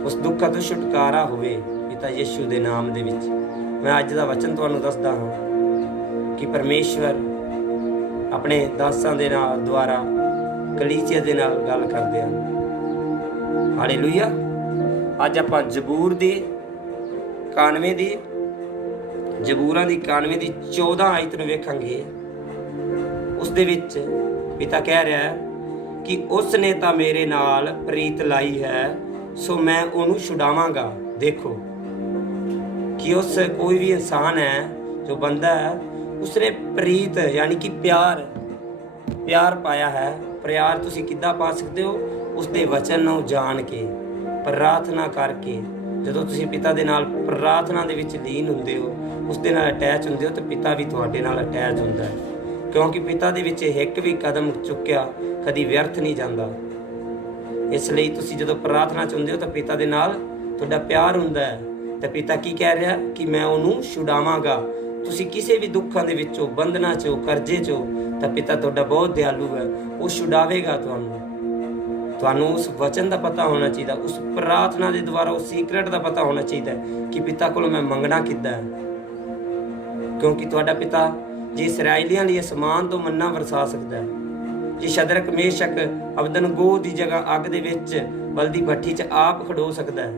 ਉਸ ਦੁੱਖਾਂ ਤੋਂ ਛੁਟਕਾਰਾ ਹੋਵੇ ਪਿਤਾ ਯਿਸੂ ਦੇ ਨਾਮ ਦੇ ਵਿੱਚ। ਮੈਂ ਅੱਜ ਦਾ ਵਚਨ ਤੁਹਾਨੂੰ ਦੱਸਦਾ ਹਾਂ ਕਿ ਪਰਮੇਸ਼ਵਰ ਆਪਣੇ ਦਾਸਾਂ ਦੇ ਨਾਲ ਦੁਆਰਾ ਕਲੀਸਿਆ ਦੇ ਨਾਲ ਗੱਲ ਕਰਦੇ ਹਨ। ਹਾਲੇਲੂਇਆ। ਅੱਜ ਆਪਾਂ ਜ਼ਬੂਰਾਂ ਦੀ 91 ਦੀ 14 ਆਇਤ ਨੂੰ ਵੇਖਾਂਗੇ। ਉਸ ਦੇ ਵਿੱਚ ਪਿਤਾ ਕਹਿ ਰਿਹਾ ਹੈ ਕਿ ਉਸ ਨੇ ਤਾਂ ਮੇਰੇ ਨਾਲ ਪ੍ਰੀਤ ਲਾਈ ਹੈ, ਸੋ ਮੈਂ ਉਹਨੂੰ ਛੁਡਾਵਾਂਗਾ। ਦੇਖੋ ਕਿ ਉਸ ਕੋਈ ਵੀ ਇਨਸਾਨ ਹੈ, ਜੋ ਬੰਦਾ ਹੈ, ਉਸਨੇ ਪ੍ਰੀਤ ਯਾਨੀ ਕਿ ਪਿਆਰ ਪਾਇਆ ਹੈ। ਪਿਆਰ ਤੁਸੀਂ ਕਿੱਦਾਂ ਪਾ ਸਕਦੇ ਹੋ? ਉਸ ਦੇ ਵਚਨ ਨੂੰ ਜਾਣ ਕੇ, ਪ੍ਰਾਰਥਨਾ ਕਰਕੇ। ਜਦੋਂ ਤੁਸੀਂ ਪਿਤਾ ਦੇ ਨਾਲ ਪ੍ਰਾਰਥਨਾ ਦੇ ਵਿੱਚ ਲੀਨ ਹੁੰਦੇ ਹੋ, ਉਸ ਦੇ ਨਾਲ ਅਟੈਚ ਹੁੰਦੇ ਹੋ, ਤਾਂ ਪਿਤਾ ਵੀ ਤੁਹਾਡੇ ਨਾਲ ਅਟੈਚ ਹੁੰਦਾ ਹੈ। ਕਿਉਂਕਿ ਪਿਤਾ ਦੇ ਵਿੱਚ ਇੱਕ ਵੀ ਕਦਮ ਚੁੱਕਿਆ ਕਦੀ ਵਿਅਰਥ ਨਹੀਂ ਜਾਂਦਾ। ਇਸ ਲਈ ਤੁਸੀਂ ਜਦੋਂ ਪ੍ਰਾਰਥਨਾ 'ਚ ਹੁੰਦੇ ਹੋ ਤਾਂ ਪਿਤਾ ਦੇ ਨਾਲ ਤੁਹਾਡਾ ਪਿਆਰ ਹੁੰਦਾ ਹੈ। ਤਾਂ ਪਿਤਾ ਕੀ ਕਹਿ ਰਿਹਾ ਕਿ ਮੈਂ ਉਹਨੂੰ ਛੁਡਾਵਾਂਗਾ। ਤੁਸੀਂ ਕਿਸੇ ਵੀ ਦੁੱਖਾਂ ਦੇ ਵਿੱਚੋਂ, ਬੰਧਨਾਂ 'ਚੋਂ, ਕਰਜ਼ੇ 'ਚੋਂ, ਤਾਂ ਪਿਤਾ ਤੁਹਾਡਾ ਬਹੁਤ ਦਿਆਲੂ ਹੈ, ਉਹ ਛੁਡਾਵੇਗਾ ਤੁਹਾਨੂੰ ਉਸ ਵਚਨ ਦਾ ਪਤਾ ਹੋਣਾ ਚਾਹੀਦਾ, ਉਸ ਪ੍ਰਾਰਥਨਾ ਦੇ ਦੁਆਰਾ ਉਸ ਸੀਕ੍ਰੇਟ ਦਾ ਪਤਾ ਹੋਣਾ ਚਾਹੀਦਾ ਕਿ ਪਿਤਾ ਕੋਲ ਮੈਂ ਮੰਗਣਾ ਕਿੱਦਾਂ ਹੈ। ਕਿਉਂਕਿ ਤੁਹਾਡਾ ਪਿਤਾ ਜੇ ਇਸਰਾਏਲੀਆਂ ਲਈ ਅਸਮਾਨ ਤੋਂ ਮੰਨਾ ਵਰਸਾ ਸਕਦਾ ਹੈ, ਜੇ ਸ਼ਦਰਕ, ਮੇਸ਼ਕ, ਅਬਦਨਗੋ ਦੀ ਜਗ੍ਹਾ ਅੱਗ ਦੇ ਵਿੱਚ ਬਲਦੀ ਭੱਠੀ 'ਚ ਆਪ ਖੜੋ ਸਕਦਾ ਹੈ,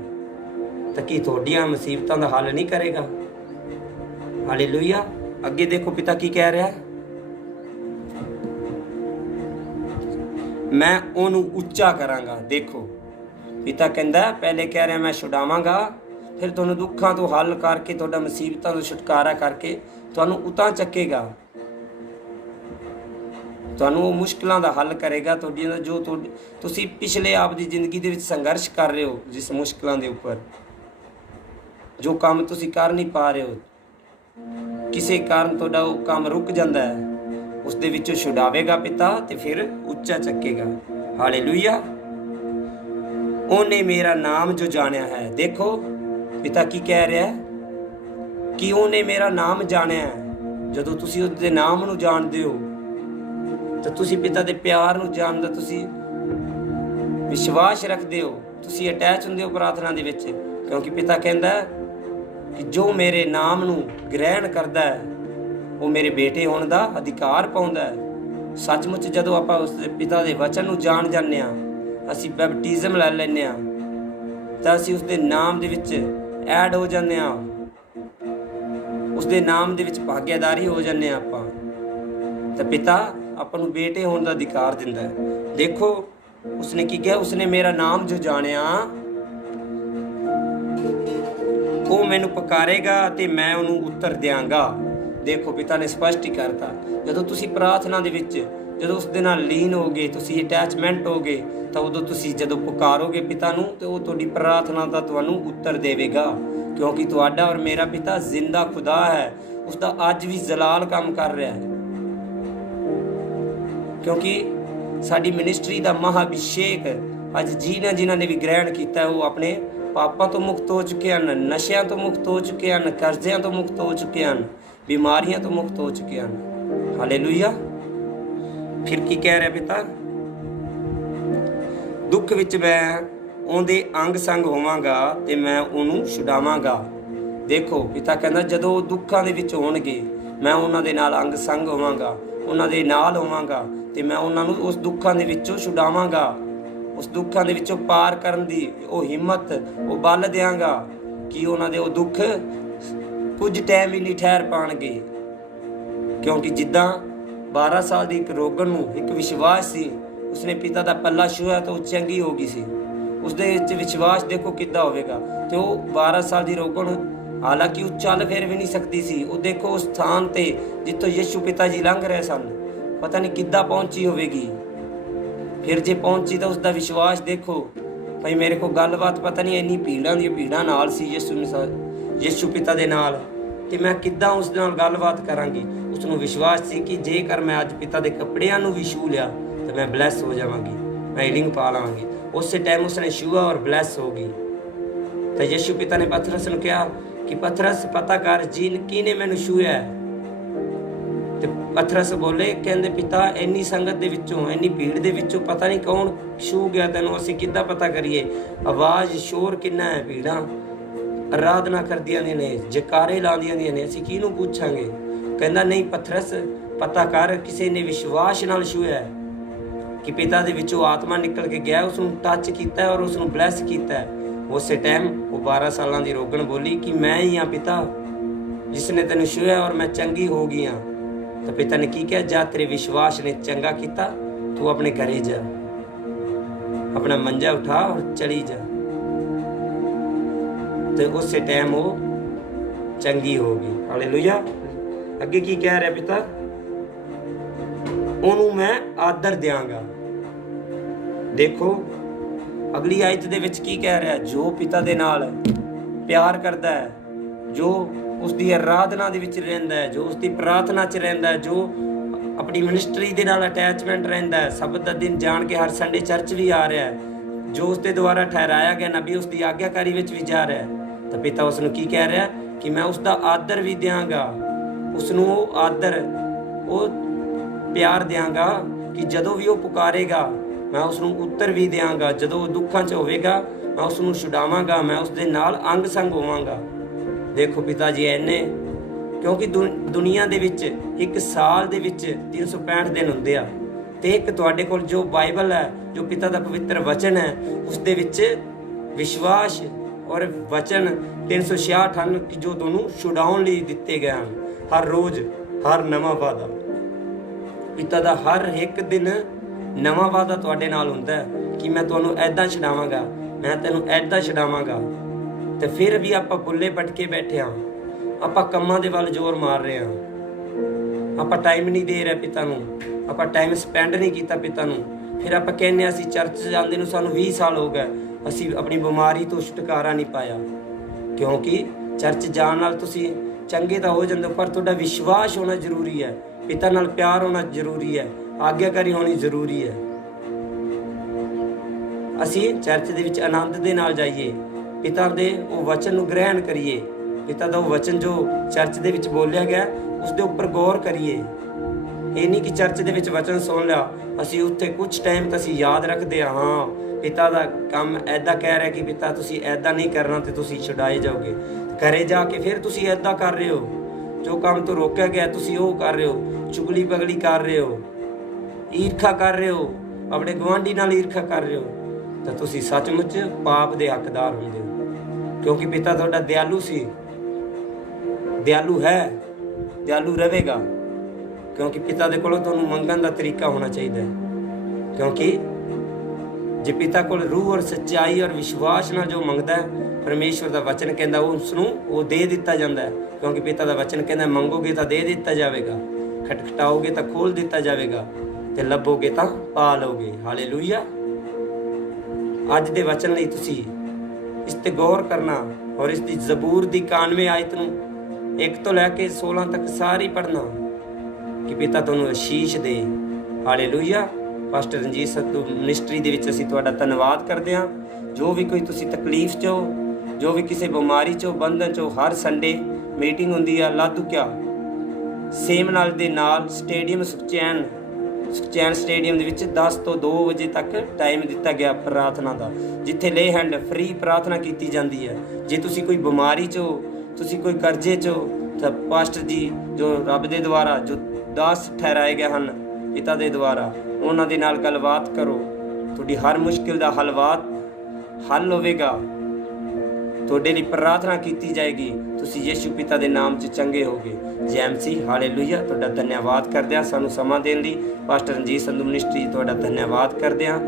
ਤਾਂ ਕੀ ਤੁਹਾਡੀਆਂ ਮੁਸੀਬਤਾਂ ਦਾ ਹੱਲ ਨਹੀਂ ਕਰੇਗਾ? ਹਾਲੇਲੂਇਆ। ਅੱਗੇ ਦੇਖੋ ਪਿਤਾ ਕੀ ਕਹਿ ਰਿਹਾ, ਮੈਂ ਉਹਨੂੰ ਉੱਚਾ ਕਰਾਂਗਾ। ਦੇਖੋ ਪਿਤਾ ਕਹਿੰਦਾ, ਪਹਿਲੇ ਕਹਿ ਰਿਹਾ ਮੈਂ ਛੁਡਾਵਾਂਗਾ, ਫਿਰ ਤੁਹਾਨੂੰ ਦੁੱਖਾਂ ਤੋਂ ਹੱਲ ਕਰਕੇ, ਤੁਹਾਡਾ ਮੁਸੀਬਤਾਂ ਤੋਂ ਛੁਟਕਾਰਾ ਕਰਕੇ ਤੁਹਾਨੂੰ ਉਤਾਂ ਚੱਕੇਗਾ, ਤੁਹਾਨੂੰ ਉਹ ਮੁਸ਼ਕਿਲਾਂ ਦਾ ਹੱਲ ਕਰੇਗਾ। ਤੁਹਾਡੀਆਂ ਜੋ ਤੁਸੀਂ ਪਿਛਲੇ ਆਪ ਦੀ ਜ਼ਿੰਦਗੀ ਦੇ ਵਿੱਚ ਸੰਘਰਸ਼ ਕਰ ਰਹੇ ਹੋ, ਜਿਸ ਮੁਸ਼ਕਿਲਾਂ ਦੇ ਉੱਪਰ, ਜੋ ਕੰਮ ਤੁਸੀਂ ਕਰ ਨਹੀਂ ਪਾ ਰਹੇ ਹੋ, ਕਿਸੇ ਕਾਰਨ ਤੁਹਾਡਾ ਉਹ ਕੰਮ ਰੁਕ ਜਾਂਦਾ ਹੈ, ਉਸ ਦੇ ਵਿੱਚੋਂ ਛੁਡਾਵੇਗਾ ਪਿਤਾ ਤੇ ਫਿਰ ਉੱਚਾ ਚੱਕੇਗਾ। ਹਾਲੇਲੂਇਆ। ਉਹਨੇ ਮੇਰਾ ਨਾਮ ਜੋ ਜਾਣਿਆ ਹੈ। ਦੇਖੋ ਪਿਤਾ ਕੀ ਕਹਿ ਰਿਹਾ ਹੈ ਕਿ ਉਹਨੇ ਮੇਰਾ ਨਾਮ ਜਾਣਿਆ ਹੈ। ਜਦੋਂ ਤੁਸੀਂ ਉਹਦੇ ਨਾਮ ਨੂੰ ਜਾਣਦੇ ਹੋ ਤਾਂ ਤੁਸੀਂ ਪਿਤਾ ਦੇ ਪਿਆਰ ਨੂੰ ਜਾਣਦਾ, ਤੁਸੀਂ ਵਿਸ਼ਵਾਸ ਰੱਖਦੇ ਹੋ, ਤੁਸੀਂ ਅਟੈਚ ਹੁੰਦੇ ਹੋ ਪ੍ਰਾਰਥਨਾ ਦੇ ਵਿੱਚ। ਕਿਉਂਕਿ ਪਿਤਾ ਕਹਿੰਦਾ ਕਿ ਜੋ ਮੇਰੇ ਨਾਮ ਨੂੰ ਗ੍ਰਹਿਣ ਕਰਦਾ ਹੈ ਉਹ ਮੇਰੇ ਬੇਟੇ ਹੋਣ ਦਾ ਅਧਿਕਾਰ ਪਾਉਂਦਾ ਹੈ। ਸੱਚਮੁੱਚ ਜਦੋਂ ਆਪਾਂ ਉਸ ਪਿਤਾ ਦੇ ਵਚਨ ਨੂੰ ਜਾਣ ਜਾਂਦੇ ਹਾਂ, ਅਸੀਂ ਬੈਪਟਿਜ਼ਮ ਲੈ ਲੈਂਦੇ ਹਾਂ, ਤਾਂ ਅਸੀਂ ਉਸ ਦੇ ਨਾਮ ਦੇ ਵਿੱਚ ਐਡ ਹੋ ਜਾਂਦੇ ਹਾਂ, ਉਸ ਦੇ ਨਾਮ ਦੇ ਵਿੱਚ ਭਾਗੀਦਾਰੀ ਹੋ ਜਾਂਦੇ ਹਾਂ ਆਪਾਂ। ਤਾਂ ਪਿਤਾ ਆਪਾਂ ਨੂੰ ਬੇਟੇ ਹੋਣ ਦਾ ਅਧਿਕਾਰ ਦਿੰਦਾ ਹੈ। ਦੇਖੋ ਉਸਨੇ ਕੀ ਕਿਹਾ, ਉਸਨੇ ਮੇਰਾ ਨਾਮ ਜੋ ਜਾਣਿਆ ਉਹ ਮੈਨੂੰ ਪੁਕਾਰੇਗਾ ਤੇ ਮੈਂ ਉਹਨੂੰ ਉੱਤਰ ਦਿਆਂਗਾ। ਦੇਖੋ ਪਿਤਾ ਨੇ ਸਪਸ਼ਟ ਹੀ ਕਰਤਾ, ਜਦੋਂ ਤੁਸੀਂ ਪ੍ਰਾਰਥਨਾ ਦੇ ਵਿੱਚ, ਜਦੋਂ ਉਸ ਦੇ ਨਾਲ ਲੀਨ ਹੋਗੇ, ਤੁਸੀਂ ਅਟੈਚਮੈਂਟ ਹੋਗੇ, ਤਾਂ ਉਦੋਂ ਤੁਸੀਂ ਜਦੋਂ ਪੁਕਾਰੋਗੇ ਪਿਤਾ ਨੂੰ ਤੇ ਉਹ ਤੁਹਾਡੀ ਪ੍ਰਾਰਥਨਾ ਦਾ ਤੁਹਾਨੂੰ ਉੱਤਰ ਦੇਵੇਗਾ। ਕਿਉਂਕਿ ਤੁਹਾਡਾ ਔਰ ਮੇਰਾ ਪਿਤਾ ਜ਼ਿੰਦਾ ਖੁਦਾ ਹੈ, ਉਸ ਦਾ ਅੱਜ ਵੀ ਜਲਾਲ ਕੰਮ ਕਰ ਰਿਹਾ ਹੈ। ਕਿਉਂਕਿ ਸਾਡੀ ਮਿਨਿਸਟਰੀ ਦਾ ਮਹਾਭਿਸ਼ੇਕ ਅੱਜ ਜਿਨ੍ਹਾਂ ਨੇ ਵੀ ਗ੍ਰਹਿਣ ਕੀਤਾ, ਉਹ ਆਪਣੇ ਪਾਪਾਂ ਤੋਂ ਮੁਕਤ ਹੋ ਚੁੱਕੇ ਹਨ, ਨਸ਼ਿਆਂ ਤੋਂ ਮੁਕਤ ਹੋ ਚੁੱਕੇ ਹਨ, ਕਰਜ਼ਿਆਂ ਤੋਂ ਮੁਕਤ ਹੋ ਚੁੱਕੇ ਹਨ, ਬਿਮਾਰੀਆਂ ਤੋਂ ਮੁਕਤ ਹੋ ਚੁੱਕੇ ਹਨ। ਹਾਲੇਲੂਇਆ। ਫਿਰ ਕੀ ਕਹਿ ਰਿਹਾ ਪਿਤਾ, ਦੁੱਖ ਵਿੱਚ ਮੈਂ ਉਹਦੇ ਅੰਗ ਸੰਗ ਹੋਵਾਂਗਾ ਤੇ ਮੈਂ ਉਹਨੂੰ ਛੁਡਾਵਾਂਗਾ। ਦੇਖੋ ਪਿਤਾ ਕਹਿੰਦਾ ਜਦੋਂ ਉਹ ਦੁੱਖਾਂ ਦੇ ਵਿੱਚ ਹੋਣਗੇ, ਮੈਂ ਉਹਨਾਂ ਦੇ ਨਾਲ ਅੰਗ ਸੰਗ ਹੋਵਾਂਗਾ, ਉਹਨਾਂ ਦੇ ਨਾਲ ਹੋਵਾਂਗਾ ਤੇ ਮੈਂ ਉਹਨਾਂ ਨੂੰ ਉਸ ਦੁੱਖਾਂ ਦੇ ਵਿੱਚੋਂ ਛੁਡਾਵਾਂਗਾ, ਉਸ ਦੁੱਖਾਂ ਦੇ ਵਿੱਚੋਂ ਪਾਰ ਕਰਨ ਦੀ ਉਹ ਹਿੰਮਤ, ਉਹ ਬਲ ਦਿਆਂਗਾ ਕਿ ਉਹਨਾਂ ਦੇ ਉਹ ਦੁੱਖ ਕੁਝ ਟਾਈਮ ਵੀ ਨਹੀਂ ਠਹਿਰ ਪਾਣਗੇ। ਕਿਉਂਕਿ ਜਿੱਦਾਂ 12 ਸਾਲ ਦੀ ਇੱਕ ਰੋਗਣ ਨੂੰ ਇੱਕ ਵਿਸ਼ਵਾਸ ਸੀ, ਉਸਨੇ ਪਿਤਾ ਦਾ ਪੱਲਾ ਛੂਹਿਆ ਤਾਂ ਉਹ ਚੰਗੀ ਹੋ ਗਈ ਸੀ। ਉਸਦੇ ਵਿੱਚ ਵਿਸ਼ਵਾਸ ਦੇਖੋ ਕਿੱਦਾਂ ਹੋਵੇਗਾ। ਤੇ ਉਹ 12 ਸਾਲ ਦੀ ਰੋਗਣ, ਹਾਲਾਂਕਿ ਉਹ ਚੱਲ ਫਿਰ ਵੀ ਨਹੀਂ ਸਕਦੀ ਸੀ, ਉਹ ਦੇਖੋ ਉਸ ਸਥਾਨ ਤੇ ਜਿੱਥੋਂ ਯਿਸੂ ਪਿਤਾ ਜੀ ਲੰਘ ਰਹੇ ਸਨ, ਪਤਾ ਨਹੀਂ ਕਿੱਦਾਂ ਪਹੁੰਚੀ ਹੋਵੇਗੀ। ਫਿਰ ਜੇ ਪਹੁੰਚੀ ਤਾਂ ਉਸਦਾ ਵਿਸ਼ਵਾਸ ਦੇਖੋ ਭਾਈ ਮੇਰੇ ਕੋਲ ਗੱਲਬਾਤ ਪਤਾ ਨਹੀਂ, ਇੰਨੀ ਭੀੜਾਂ ਦੀਆਂ ਭੀੜਾਂ ਨਾਲ ਸੀ ਯਿਸੂ ਪਿਤਾ ਦੇ ਨਾਲ, ਤੇ ਮੈਂ ਕਿੱਦਾਂ ਉਸ ਨਾਲ ਗੱਲਬਾਤ ਕਰਾਂਗੀ। ਉਸ ਨੂੰ ਵਿਸ਼ਵਾਸ ਸੀ ਕਿ ਜੇਕਰ ਮੈਂ ਅੱਜ ਪਿਤਾ ਦੇ ਕੱਪੜਿਆਂ ਨੂੰ ਵੀ ਛੂਹ ਲਿਆ ਤਾਂ ਮੈਂ ਬਲੈਸ ਹੋ ਜਾਵਾਂਗੀ, ਮੈਂ ਹੀਲਿੰਗ ਪਾ ਲਵਾਂਗੀ। ਉਸੇ ਟਾਈਮ ਉਸਨੇ ਛੂਆ ਔਰ ਬਲੈਸ ਹੋ ਗਈ। ਤਾਂ ਯਿਸੂ ਪਿਤਾ ਨੇ ਪਤਰਸ ਨੂੰ ਕਿਹਾ ਕਿ ਪਤਰਸ ਪਤਾ ਕਰ ਕਿਹਨੇ ਮੈਨੂੰ ਛੂਹਿਆ। ਤੇ ਪਤਰਸ ਬੋਲੇ, ਕਹਿੰਦੇ ਪਿਤਾ ਇੰਨੀ ਸੰਗਤ ਦੇ ਵਿੱਚੋਂ, ਇੰਨੀ ਭੀੜ ਦੇ ਵਿੱਚੋਂ ਪਤਾ ਨਹੀਂ ਕੌਣ ਛੂਹ ਗਿਆ ਤੈਨੂੰ, ਅਸੀਂ ਕਿੱਦਾਂ ਪਤਾ ਕਰੀਏ? ਆਵਾਜ਼ ਸ਼ੋਰ ਕਿੰਨਾ ਹੈ, ਭੀੜਾਂ ਆਰਾਧਨਾ ਕਰਦੀਆਂ ਨੇ, ਜਕਾਰੇ ਲਾਉਂਦੀਆਂ ਨੇ, ਅਸੀਂ ਕਿਹਨੂੰ ਪੁੱਛਾਂਗੇ? ਕਹਿੰਦਾ ਨਹੀਂ ਪਤਰਸ ਪਤਾ ਕਰ, ਕਿਸੇ ਨੇ ਵਿਸ਼ਵਾਸ ਨਾਲ ਛੂਹਿਆ ਕਿ ਪਿਤਾ ਦੇ ਵਿੱਚੋਂ ਆਤਮਾ ਨਿਕਲ ਕੇ ਗਿਆ, ਉਸ ਨੂੰ ਟੱਚ ਕੀਤਾ ਔਰ ਉਸ ਨੂੰ ਬਲੈਸ ਕੀਤਾ। ਉਸੇ ਟਾਈਮ ਉਹ 12 ਸਾਲਾਂ ਦੀ ਰੋਗਣ ਬੋਲੀ ਕਿ ਮੈਂ ਹੀ ਹਾਂ ਪਿਤਾ ਜਿਸ ਨੇ ਤੈਨੂੰ ਛੂਹਿਆ ਔਰ ਮੈਂ ਚੰਗੀ ਹੋ ਗਈ ਹਾਂ। ਤਾਂ ਪਿਤਾ ਨੇ ਕੀ ਕਿਹਾ? ਜਾ ਤੇਰੇ ਵਿਸ਼ਵਾਸ ਨੇ ਚੰਗਾ ਕੀਤਾ, ਤੂੰ ਆਪਣੇ ਘਰੇ ਜਾ, ਆਪਣਾ ਮੰਜਾ ਉਠਾ ਔਰ ਚਲੀ ਜਾ। ਤੇ ਉਸੇ ਟਾਈਮ ਉਹ ਚੰਗੀ ਹੋ ਗਈ। ਹਾਲੇਲੂਇਆ। ਅੱਗੇ ਕੀ ਕਹਿ ਰਿਹਾ ਪਿਤਾ? ਉਹਨੂੰ ਮੈਂ ਆਦਰ ਦਿਆਂਗਾ। ਦੇਖੋ ਅਗਲੀ ਆਇਤ ਦੇ ਵਿੱਚ ਕੀ ਕਹਿ ਰਿਹਾ? ਜੋ ਪਿਤਾ ਦੇ ਨਾਲ ਪਿਆਰ ਕਰਦਾ ਹੈ, ਜੋ ਉਸ ਦੀ ਆਰਾਧਨਾ ਦੇ ਵਿੱਚ ਰਹਿੰਦਾ ਹੈ, ਜੋ ਉਸ ਦੀ ਪ੍ਰਾਰਥਨਾ 'ਚ ਰਹਿੰਦਾ ਹੈ, ਜੋ ਆਪਣੀ ਮਿਨਿਸਟਰੀ ਦੇ ਨਾਲ ਅਟੈਚਮੈਂਟ ਰਹਿੰਦਾ ਹੈ, ਸਬਤ ਦਾ ਦਿਨ ਜਾਣ ਕੇ ਹਰ ਸੰਡੇ ਚਰਚ ਵੀ ਆ ਰਿਹਾ ਹੈ, ਜੋ ਉਸ ਦੇ ਦੁਆਰਾ ਠਹਿਰਾਇਆ ਗਿਆ ਨਬੀ ਉਸ ਦੀ ਆਗਿਆਕਾਰੀ ਵਿੱਚ ਵੀ ਜਾ ਰਿਹਾ ਹੈ, ਤਾਂ ਪਿਤਾ ਉਸ ਨੂੰ ਕੀ ਕਹਿ ਰਿਹਾ ਕਿ ਮੈਂ ਉਸ ਦਾ ਆਦਰ ਵੀ ਦਿਆਂਗਾ, ਉਸ ਨੂੰ ਉਹ ਆਦਰ, ਉਹ ਪਿਆਰ ਦਿਆਂਗਾ ਕਿ ਜਦੋਂ ਵੀ ਉਹ ਪੁਕਾਰੇਗਾ ਮੈਂ ਉਸ ਨੂੰ ਉੱਤਰ ਵੀ ਦਿਆਂਗਾ, ਜਦੋਂ ਉਹ ਦੁੱਖਾਂ 'ਚ ਹੋਵੇਗਾ ਮੈਂ ਉਸ ਨੂੰ ਛੁਡਾਵਾਂਗਾ, ਮੈਂ ਉਸ ਦੇ ਨਾਲ ਅੰਗ ਸੰਗ ਹੋਵਾਂਗਾ। ਦੇਖੋ ਪਿਤਾ ਜੀ ਇੰਨੇ, ਕਿਉਂਕਿ ਦੁਨੀਆ ਦੇ ਵਿੱਚ ਇੱਕ ਸਾਲ ਦੇ ਵਿੱਚ 365 ਦਿਨ ਹੁੰਦੇ ਆ, ਤੇ ਇੱਕ ਤੁਹਾਡੇ ਕੋਲ ਜੋ ਬਾਈਬਲ ਹੈ, ਜੋ ਪਿਤਾ ਦਾ ਪਵਿੱਤਰ ਵਚਨ ਹੈ, ਉਸ ਦੇ ਵਿੱਚ ਵਿਸ਼ਵਾਸ ਔਰ ਵਚਨ 366 ਹਨ ਕਿ ਜੋ ਤੁਹਾਨੂੰ ਛੁਡਾਉਣ ਲਈ ਦਿੱਤੇ ਗਏ ਹਨ। ਹਰ ਰੋਜ਼ ਹਰ ਨਵਾਂ ਵਾਅਦਾ, ਪਿਤਾ ਦਾ ਹਰ ਇੱਕ ਦਿਨ ਨਵਾਂ ਵਾਅਦਾ ਤੁਹਾਡੇ ਨਾਲ ਹੁੰਦਾ ਹੈ ਕਿ ਮੈਂ ਤੁਹਾਨੂੰ ਐਦਾਂ ਛਡਾਵਾਂਗਾ, ਮੈਂ ਤੈਨੂੰ ਐਦਾਂ ਛਡਾਵਾਂਗਾ। ਤੇ ਫਿਰ ਵੀ ਆਪਾਂ ਬੁੱਲੇ ਪਟਕੇ ਬੈਠੇ ਹਾਂ, ਆਪਾਂ ਕੰਮਾਂ ਦੇ ਵੱਲ ਜ਼ੋਰ ਮਾਰ ਰਹੇ ਹਾਂ, ਆਪਾਂ ਟਾਈਮ ਨਹੀਂ ਦੇ ਰਹੇ ਪਿਤਾ ਨੂੰ, ਆਪਾਂ ਟਾਈਮ ਸਪੈਂਡ ਨਹੀਂ ਕੀਤਾ ਪਿਤਾ ਨੂੰ। ਫਿਰ ਆਪਾਂ ਕਹਿੰਦੇ ਅਸੀਂ ਚਰਚ ਜਾਂਦੇ ਨੂੰ ਸਾਨੂੰ 20 ਸਾਲ ਹੋ ਗਏ, ਅਸੀਂ ਆਪਣੀ ਬਿਮਾਰੀ ਤੋਂ ਛੁਟਕਾਰਾ ਨਹੀਂ ਪਾਇਆ। ਕਿਉਂਕਿ ਚਰਚ ਜਾਣ ਨਾਲ ਤੁਸੀਂ ਚੰਗੇ ਤਾਂ ਹੋ ਜਾਂਦੇ ਹੋ, ਪਰ ਤੁਹਾਡਾ ਵਿਸ਼ਵਾਸ ਹੋਣਾ ਜ਼ਰੂਰੀ ਹੈ, ਪਿਤਾ ਨਾਲ ਪਿਆਰ ਹੋਣਾ ਜ਼ਰੂਰੀ ਹੈ, ਆਗਿਆਕਾਰੀ ਹੋਣੀ ਜ਼ਰੂਰੀ ਹੈ। ਅਸੀਂ ਚਰਚ ਦੇ ਵਿੱਚ ਆਨੰਦ ਦੇ ਨਾਲ ਜਾਈਏ, ਪਿਤਾ ਦੇ ਉਹ ਵਚਨ ਨੂੰ ਗ੍ਰਹਿਣ ਕਰੀਏ, ਪਿਤਾ ਦਾ ਉਹ ਵਚਨ ਜੋ ਚਰਚ ਦੇ ਵਿੱਚ ਬੋਲਿਆ ਗਿਆ ਉਸ ਦੇ ਉੱਪਰ ਗੌਰ ਕਰੀਏ। ਇਹ ਨਹੀਂ ਕਿ ਚਰਚ ਦੇ ਵਿੱਚ ਵਚਨ ਸੁਣ ਲਿਆ, ਅਸੀਂ ਉੱਥੇ ਕੁਝ ਟਾਈਮ ਤਾਂ ਅਸੀਂ ਯਾਦ ਰੱਖਦੇ ਹਾਂ ਪਿਤਾ ਦਾ ਕੰਮ ਐਦਾਂ ਕਹਿ ਰਿਹਾ ਕਿ ਪਿਤਾ ਤੁਸੀਂ ਐਦਾਂ ਨਹੀਂ ਕਰਨਾ ਤੇ ਤੁਸੀਂ ਛੁਡਾਏ ਜਾਓਗੇ। ਘਰੇ ਜਾ ਕੇ ਫਿਰ ਤੁਸੀਂ ਐਦਾਂ ਕਰ ਰਹੇ ਹੋ, ਜੋ ਕੰਮ ਤੋਂ ਰੋਕਿਆ ਗਿਆ ਤੁਸੀਂ ਉਹ ਕਰ ਰਹੇ ਹੋ, ਚੁਗਲੀ ਪਗਲੀ ਕਰ ਰਹੇ ਹੋ, ਈਰਖਾ ਕਰ ਰਹੇ ਹੋ, ਆਪਣੇ ਗੁਆਂਢੀ ਨਾਲ ਈਰਖਾ ਕਰ ਰਹੇ ਹੋ, ਤਾਂ ਤੁਸੀਂ ਸੱਚਮੁੱਚ ਪਾਪ ਦੇ ਹੱਕਦਾਰ ਹੁੰਦੇ ਹੋ। ਕਿਉਂਕਿ ਪਿਤਾ ਤੁਹਾਡਾ ਦਿਆਲੂ ਸੀ, ਦਿਆਲੂ ਹੈ, ਦਿਆਲੂ ਰਹੇਗਾ। ਕਿਉਂਕਿ ਪਿਤਾ ਦੇ ਕੋਲੋਂ ਤੁਹਾਨੂੰ ਮੰਗਣ ਦਾ ਤਰੀਕਾ ਹੋਣਾ ਚਾਹੀਦਾ ਹੈ। ਕਿਉਂਕਿ ਜੇ ਪਿਤਾ ਕੋਲ ਰੂਹ ਔਰ ਸੱਚਾਈ ਔਰ ਵਿਸ਼ਵਾਸ ਨਾਲ ਜੋ ਮੰਗਦਾ ਹੈ, ਪਰਮੇਸ਼ਵਰ ਦਾ ਵਚਨ ਕਹਿੰਦਾ ਉਸ ਨੂੰ ਉਹ ਦੇ ਦਿੱਤਾ ਜਾਂਦਾ ਹੈ। ਕਿਉਂਕਿ ਪਿਤਾ ਦਾ ਵਚਨ ਕਹਿੰਦਾ ਮੰਗੋਗੇ ਤਾਂ ਦੇ ਦਿੱਤਾ ਜਾਵੇਗਾ, ਖਟਖਟਾਓਗੇ ਤਾਂ ਖੋਲ ਦਿੱਤਾ ਜਾਵੇਗਾ, ਤੇ ਲੱਭੋਗੇ ਤਾਂ ਪਾ ਲਓਗੇ। ਹਾਲੇਲੂਇਆ। ਅੱਜ ਦੇ ਵਚਨ ਲਈ ਤੁਸੀਂ ਇਸ ਤੇ ਗੌਰ ਕਰਨਾ ਔਰ ਇਸ ਦੀ ਜ਼ਬੂਰ ਦੀ 91 ਆਇਤ ਨੂੰ 1 ਤੋਂ ਲੈ ਕੇ 16 ਤੱਕ ਸਾਰੀ ਪੜ੍ਹਨਾ ਕਿ ਪਿਤਾ ਤੁਹਾਨੂੰ ਅਸ਼ੀਸ਼ ਦੇ। Hallelujah. Pastor Ranjit Sandhu ministry ਦੇ ਵਿੱਚ ਅਸੀਂ ਤੁਹਾਡਾ ਧੰਨਵਾਦ ਕਰਦੇ ਹਾਂ। ਜੋ ਵੀ ਕੋਈ ਤੁਸੀਂ ਤਕਲੀਫ 'ਚ ਹੋ, ਜੋ ਵੀ ਕਿਸੇ ਬਿਮਾਰੀ 'ਚ ਹੋ, ਬੰਧਨ 'ਚ ਹੋ, ਹਰ ਸੰਡੇ ਮੀਟਿੰਗ ਹੁੰਦੀ ਆ ਲਾਧੂਕਿਆ ਸੇਮ ਨਾਲ ਦੇ ਨਾਲ ਸਟੇਡੀਅਮ ਸੁਖਚੈਨ ਸਟੇਡੀਅਮ ਦੇ ਵਿੱਚ 10 ਤੋਂ 2 ਵਜੇ ਤੱਕ ਟਾਈਮ ਦਿੱਤਾ ਗਿਆ ਪ੍ਰਾਰਥਨਾ ਦਾ, ਜਿੱਥੇ ਲੇ ਹੈਂਡ ਫ੍ਰੀ ਪ੍ਰਾਰਥਨਾ ਕੀਤੀ ਜਾਂਦੀ ਹੈ। ਜੇ ਤੁਸੀਂ ਕੋਈ ਬਿਮਾਰੀ 'ਚ ਹੋ, ਤੁਸੀਂ ਕੋਈ ਕਰਜ਼ੇ 'ਚ ਹੋ, ਤਾਂ ਪਾਸਟਰ ਜੀ ਜੋ ਰੱਬ ਦੇ ਦੁਆਰਾ ਜੋ ਦਾਸ ਠਹਿਰਾਏ ਗਏ ਹਨ ਪਿਤਾ ਦੇ ਦੁਆਰਾ, ਉਹਨਾਂ ਦੇ ਨਾਲ ਗੱਲਬਾਤ ਕਰੋ। ਤੁਹਾਡੀ ਹਰ ਮੁਸ਼ਕਿਲ ਦਾ ਹੱਲ ਹੋਵੇਗਾ, ਤੁਹਾਡੇ ਲਈ ਪ੍ਰਾਰਥਨਾ ਕੀਤੀ ਜਾਏਗੀ, ਤੁਸੀਂ ਯਿਸੂ ਪਿਤਾ ਦੇ ਨਾਮ 'ਚ ਚੰਗੇ ਹੋਗੇ। ਜੈ ਮਸੀਹ। ਹਾਲੇਲੂਇਆ। ਤੁਹਾਡਾ ਧੰਨਵਾਦ ਕਰਦੇ ਹਾਂ ਸਾਨੂੰ ਸਮਾਂ ਦੇਣ ਲਈ। ਪਾਸਟਰ ਰਣਜੀਤ ਸੰਧੂ ਮਿਨਿਸਟਰੀ ਤੁਹਾਡਾ ਧੰਨਵਾਦ ਕਰਦੇ ਹਾਂ।